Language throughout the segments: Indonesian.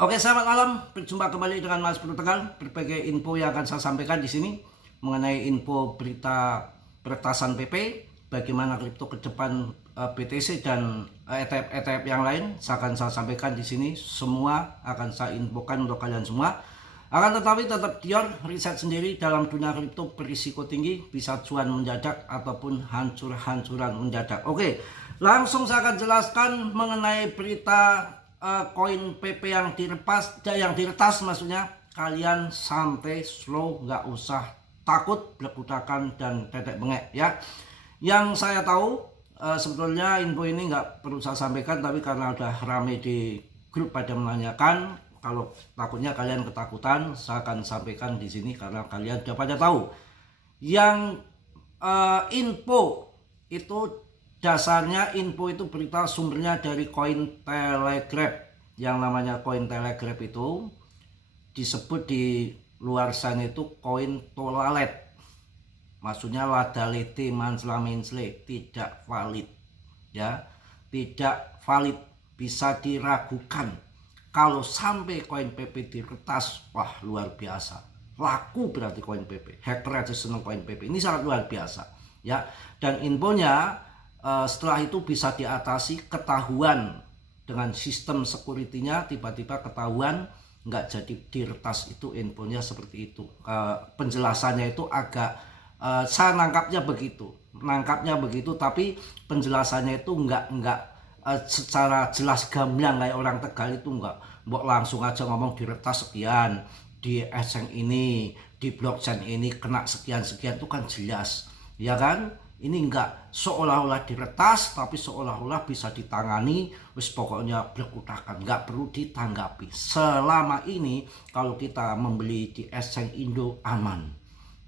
Oke, selamat malam. Berjumpa kembali dengan Mas Bro Tegal. Berbagai info yang akan saya sampaikan di sini mengenai info berita peretasan PP, bagaimana kripto ke depan, BTC dan ETF yang lain akan saya sampaikan di sini. Semua akan saya infokan untuk kalian semua. Akan tetapi tetap dior riset sendiri dalam dunia kripto berisiko tinggi, bisa cuan mendadak ataupun hancur-hancuran mendadak. Oke, langsung saya akan jelaskan mengenai berita koin PP yang diretas maksudnya. Kalian santai, slow, nggak usah takut, belak-belakan dan tetek bengek ya. Yang saya tahu sebetulnya info ini nggak perlu saya sampaikan, tapi karena udah rame di grup pada menanyakan, kalau takutnya kalian ketakutan, saya akan sampaikan di sini karena kalian udah pada tahu. Yang info itu dasarnya, info itu berita sumbernya dari koin Telegraph. Yang namanya koin Telegraph itu disebut di luar sana itu koin tolalet. Maksudnya ladalete manslaminsle, tidak valid ya, tidak valid, bisa diragukan. Kalau sampai koin PP diretas, wah luar biasa, laku berarti koin PP. Hacker aja seneng koin PP, ini sangat luar biasa ya. Dan infonya setelah itu bisa diatasi, ketahuan dengan sistem security-nya, tiba-tiba ketahuan nggak jadi diretas. Itu infonya seperti itu. Penjelasannya itu agak saya nangkapnya begitu, tapi penjelasannya itu nggak secara jelas gamblang kayak orang Tegal itu nggak. Mbok langsung aja ngomong diretas sekian, di exchange ini, di blockchain ini kena sekian-sekian, itu kan jelas ya kan. Ini enggak seolah-olah diretas, tapi seolah-olah bisa ditangani. Wis pokoknya blekutakan, enggak perlu ditanggapi. Selama ini kalau kita membeli di exchange Indo aman,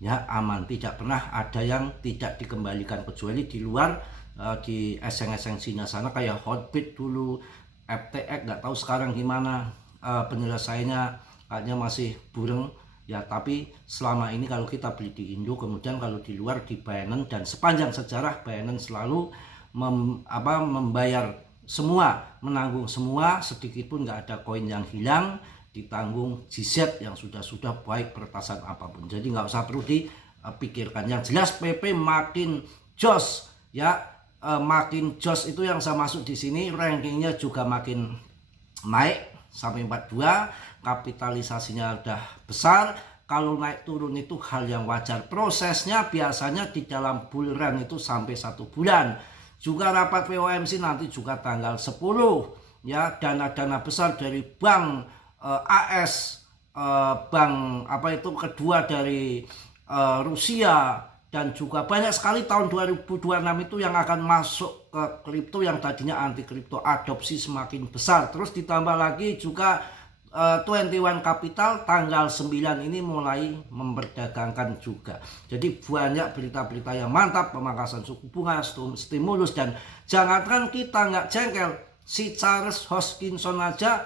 ya aman. Tidak pernah ada yang tidak dikembalikan, kecuali di luar di exchange Cina sana kayak Hotbit dulu, FTX, nggak tahu sekarang gimana penyelesaiannya, kayaknya masih bureng. Ya, tapi selama ini kalau kita beli di Indo, kemudian kalau di luar di Binance, dan sepanjang sejarah Binance selalu membayar semua, menanggung semua, sedikit pun nggak ada koin yang hilang, ditanggung GZ yang sudah baik peretasan apapun. Jadi nggak usah perlu dipikirkan. Yang jelas PP makin jos ya, makin jos itu yang saya masuk di sini, rankingnya juga makin naik sampai 42, kapitalisasinya udah besar. Kalau naik turun itu hal yang wajar. Prosesnya biasanya di dalam bull run itu sampai 1 bulan. Juga rapat FOMC nanti juga tanggal 10 ya. Dana-dana besar dari bank AS, bank kedua dari Rusia, dan juga banyak sekali tahun 2026 itu yang akan masuk ke kripto, yang tadinya anti kripto, adopsi semakin besar. Terus ditambah lagi juga 21 Capital tanggal 9 ini mulai memperdagangkan juga. Jadi banyak berita-berita yang mantap, pemangkasan suku bunga, stimulus, dan jangankan kita nggak jengkel, si Charles Hoskinson aja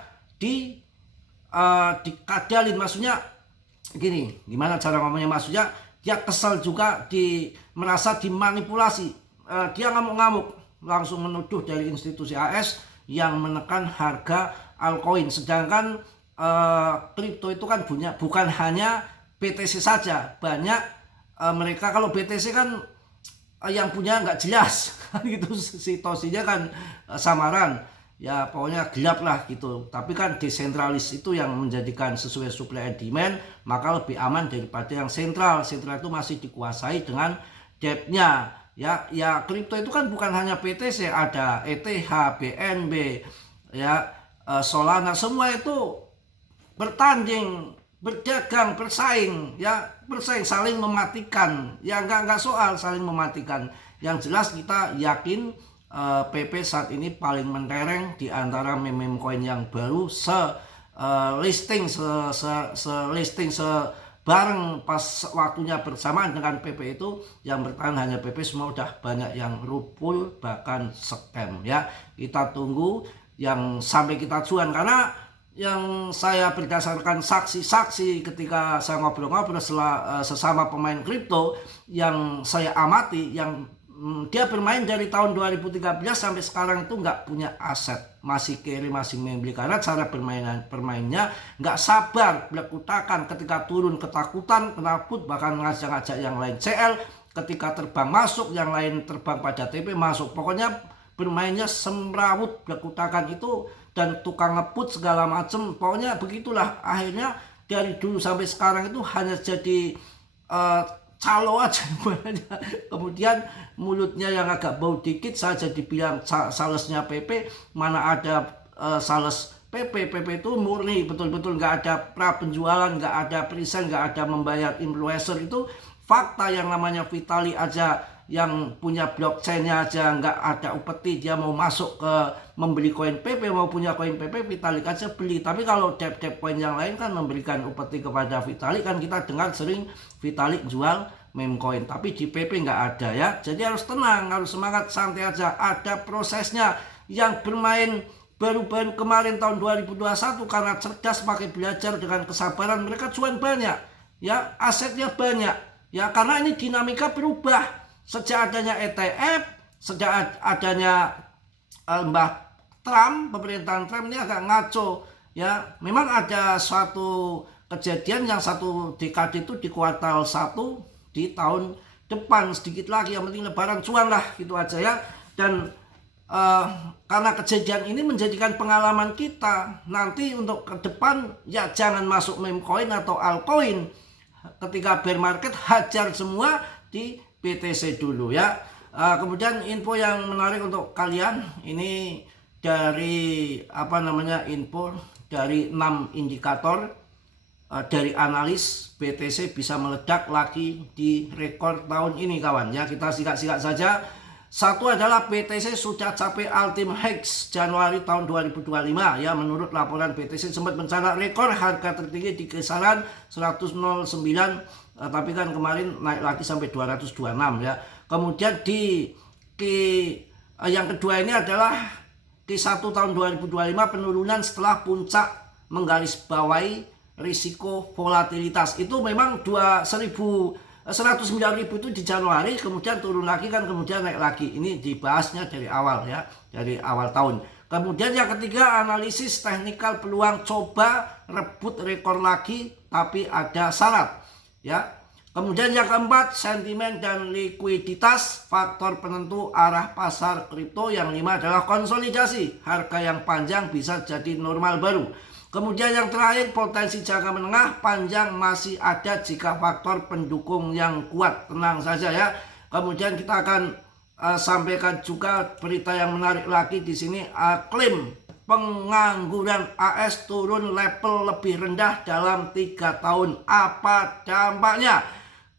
dikadalin. Maksudnya gini, gimana cara ngomongnya, maksudnya dia kesal juga, merasa dimanipulasi. Dia ngamuk-ngamuk, langsung menuduh dari institusi AS yang menekan harga altcoin. Sedangkan kripto itu kan bukan hanya BTC saja, banyak mereka. Kalau BTC kan yang punya nggak jelas gitu, situasinya kan samaran ya, pokoknya gelap lah gitu. Tapi kan desentralis itu yang menjadikan sesuai supply and demand, maka lebih aman daripada yang sentral. Sentral itu masih dikuasai dengan debt-nya ya. Kripto itu kan bukan hanya BTC, ada ETH, BNB ya, Solana, semua itu bertanding, berdagang, bersaing ya, saling mematikan ya. Nggak soal saling mematikan. Yang jelas kita yakin PP saat ini paling mentereng di antara meme coin yang baru listing bareng pas waktunya bersamaan dengan PP itu. Yang bertahan hanya PP, semua udah banyak yang rupul bahkan scam ya. Kita tunggu yang sampai kita cuan, karena yang saya berdasarkan saksi-saksi ketika saya ngobrol-ngobrol sesama pemain kripto yang saya amati, yang dia bermain dari tahun 2013 sampai sekarang itu nggak punya aset, masih carry, masih membeli karena cara bermainnya nggak sabar, belakutakan, ketika turun ketakutan, kenaput, bahkan ngajak-ngajak yang lain CL, ketika terbang masuk, yang lain terbang pada TP masuk, pokoknya bermainnya semrawut, belakutakan itu, dan tukang ngebut segala macem, pokoknya begitulah. Akhirnya dari dulu sampai sekarang itu hanya jadi calo aja. Kemudian mulutnya yang agak bau dikit saja dibilang salesnya PP, mana ada sales PP itu murni betul-betul nggak ada pra penjualan, nggak ada present, nggak ada membayar influencer. Itu fakta. Yang namanya Vitali aja yang punya blockchainnya aja nggak ada upeti, dia mau masuk ke membeli koin PP, mau punya koin PP, Vitalik aja beli. Tapi kalau debt koin yang lain kan memberikan upeti kepada Vitalik, kan kita dengar sering Vitalik jual meme coin, tapi di PP nggak ada ya. Jadi harus tenang, harus semangat, santai aja, ada prosesnya. Yang bermain baru-baru kemarin tahun 2021 karena cerdas, pakai belajar dengan kesabaran, mereka cuan banyak ya, asetnya banyak ya, karena ini dinamika berubah. Sejak adanya ETF, sejak adanya Mbah Trump, pemerintahan Trump ini agak ngaco ya. Memang ada suatu kejadian yang satu dekade itu di kuartal 1 di tahun depan, sedikit lagi, yang penting lebaran cuan lah, gitu aja ya. Dan karena kejadian ini menjadikan pengalaman kita nanti untuk ke depan, ya jangan masuk meme coin atau altcoin. Ketika bear market hajar semua di BTC dulu ya. Kemudian info yang menarik untuk kalian ini dari info dari 6 indikator dari analis BTC bisa meledak lagi di rekor tahun ini kawan ya. Kita sikat-sikat saja. Satu adalah BTC sudah capai ultimate highs Januari tahun 2025 ya. Menurut laporan BTC sempat mencatat rekor harga tertinggi di kisaran 109, tapi kan kemarin naik lagi sampai 226 ya. Kemudian yang kedua ini adalah Q1 tahun 2025 penurunan setelah puncak menggarisbawahi risiko volatilitas. Itu memang 109.000 itu di Januari, kemudian turun lagi kan, kemudian naik lagi. Ini dibahasnya dari awal ya, dari awal tahun. Kemudian yang ketiga, analisis teknikal peluang coba rebut rekor lagi, tapi ada syarat ya. Kemudian yang keempat, sentimen dan likuiditas, faktor penentu arah pasar kripto. Yang lima adalah konsolidasi, harga yang panjang bisa jadi normal baru. Kemudian yang terakhir, potensi jangka menengah panjang masih ada jika faktor pendukung yang kuat. Tenang saja ya. Kemudian kita akan sampaikan juga berita yang menarik lagi di sini. Klaim pengangguran AS turun level lebih rendah dalam 3 tahun. Apa dampaknya?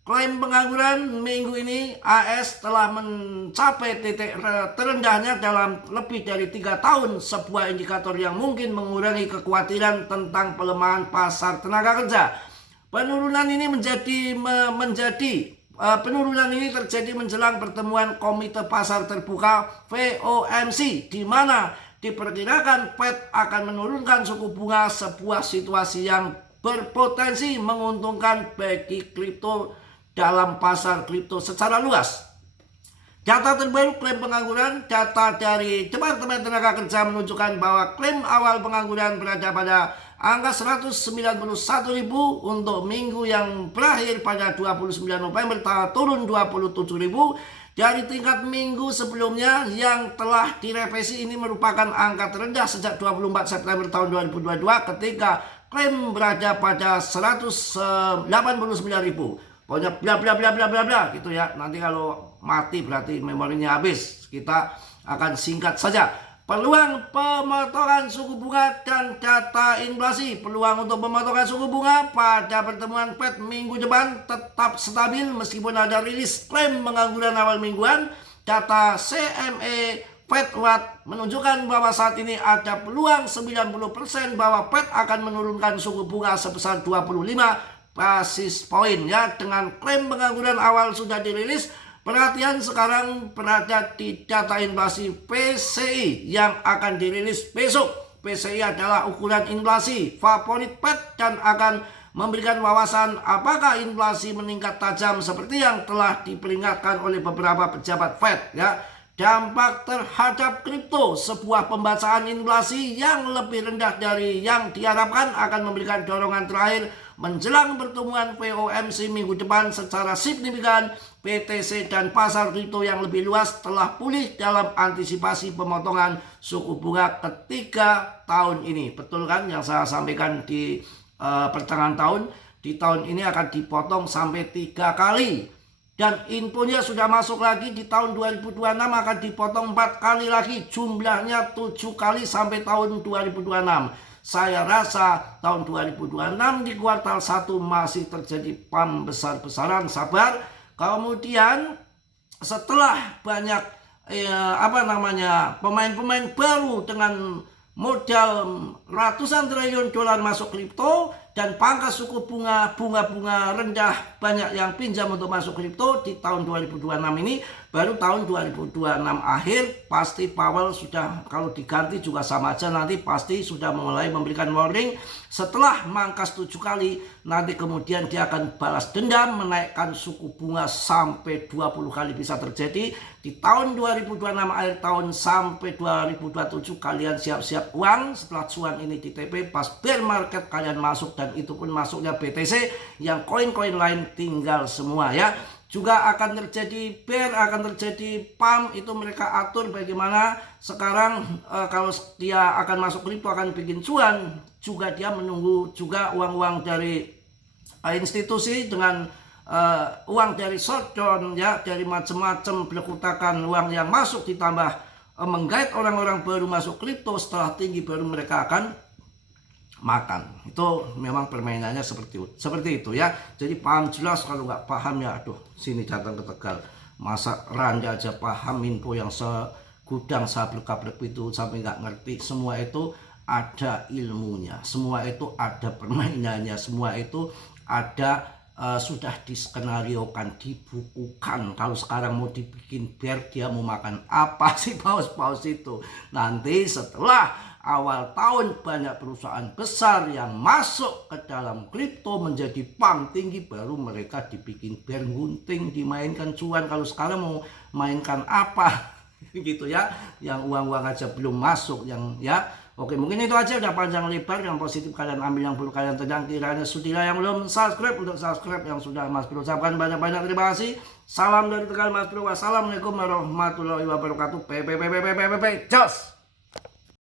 Klaim pengangguran minggu ini AS telah mencapai titik terendahnya dalam lebih dari 3 tahun, sebuah indikator yang mungkin mengurangi kekhawatiran tentang pelemahan pasar tenaga kerja. Penurunan ini penurunan ini terjadi menjelang pertemuan Komite Pasar Terbuka FOMC, di mana diperkirakan Fed akan menurunkan suku bunga, sebuah situasi yang berpotensi menguntungkan bagi kripto dalam pasar kripto secara luas. Data terbaru klaim pengangguran, data dari Departemen Tenaga Kerja menunjukkan bahwa klaim awal pengangguran berada pada angka 191.000 untuk minggu yang berakhir pada 29 November, turun 27.000 dari tingkat minggu sebelumnya yang telah direvisi. Ini merupakan angka terendah sejak 24 September tahun 2022 ketika klaim berada pada 189.000. Pokoknya bla bla bla bla bla bla gitu ya. Nanti kalau mati berarti memorinya habis. Kita akan singkat saja. Peluang pemotongan suku bunga dan data inflasi. Peluang untuk pemotongan suku bunga pada pertemuan Fed minggu depan tetap stabil meskipun ada rilis klaim pengangguran awal mingguan. Data CME Fed Watch menunjukkan bahwa saat ini ada peluang 90% bahwa Fed akan menurunkan suku bunga sebesar 25 basis poin ya. Dengan klaim pengangguran awal sudah dirilis, perhatian sekarang berada di data inflasi PCI yang akan dirilis besok. PCI adalah ukuran inflasi favorit Fed dan akan memberikan wawasan apakah inflasi meningkat tajam seperti yang telah diperingatkan oleh beberapa pejabat Fed ya. Dampak terhadap kripto, sebuah pembacaan inflasi yang lebih rendah dari yang diharapkan akan memberikan dorongan terakhir menjelang pertemuan FOMC minggu depan. Secara signifikan, BTC dan pasar kripto yang lebih luas telah pulih dalam antisipasi pemotongan suku bunga ketiga tahun ini. Betul kan yang saya sampaikan di pertengahan tahun? Di tahun ini akan dipotong sampai 3 kali. Dan infonya sudah masuk lagi di tahun 2026 akan dipotong 4 kali lagi, jumlahnya 7 kali sampai tahun 2026. Saya rasa tahun 2026 di kuartal 1 masih terjadi pump besar-besaran, sabar. Kemudian setelah banyak pemain-pemain baru dengan modal ratusan triliun dolar masuk kripto dan pangkas suku bunga rendah, banyak yang pinjam untuk masuk kripto di tahun 2026 ini. Baru tahun 2026 akhir pasti Powell sudah, kalau diganti juga sama aja, nanti pasti sudah mulai memberikan warning. Setelah mangkas 7 kali, nanti kemudian dia akan balas dendam, menaikkan suku bunga sampai 20 kali bisa terjadi di tahun 2026 akhir tahun sampai 2027. Kalian siap-siap uang setelah cuan ini di TP, pas bear market kalian masuk, dan itu pun masuknya BTC, yang koin-koin lain tinggal semua ya. Juga akan terjadi bear, akan terjadi pump, itu mereka atur bagaimana. Sekarang kalau dia akan masuk kripto akan bikin cuan, juga dia menunggu juga uang-uang dari institusi dengan uang dari shutdown ya, dari macam-macam belekutakan uang yang masuk, ditambah menggait orang-orang baru masuk kripto. Setelah tinggi baru mereka akan makan. Itu memang permainannya seperti itu ya. Jadi paham jelas, kalau nggak paham ya aduh, sini datang ke Tegal. Masa Randa aja paham info yang segudang sablek-kablek itu sampai nggak ngerti. Semua itu ada ilmunya, semua itu ada permainannya, semua itu ada sudah diskenariokan, dibukukan. Kalau sekarang mau dibikin bear, dia mau makan apa sih paus-paus itu? Nanti setelah awal tahun banyak perusahaan besar yang masuk ke dalam kripto menjadi pump tinggi, baru mereka dibikin bear gunting, dimainkan cuan. Kalau sekarang mau mainkan apa gitu ya, yang uang-uang aja belum masuk, yang ya. Oke, mungkin itu aja, udah panjang lebar. Yang positif kalian ambil, yang perlu kalian tendang. Kiranya sudilah yang belum subscribe untuk subscribe, yang sudah Mas Bro ucapkan banyak-banyak terima kasih. Salam dari Tegal Mas Bro. Wassalamualaikum warahmatullahi wabarakatuh. Jos.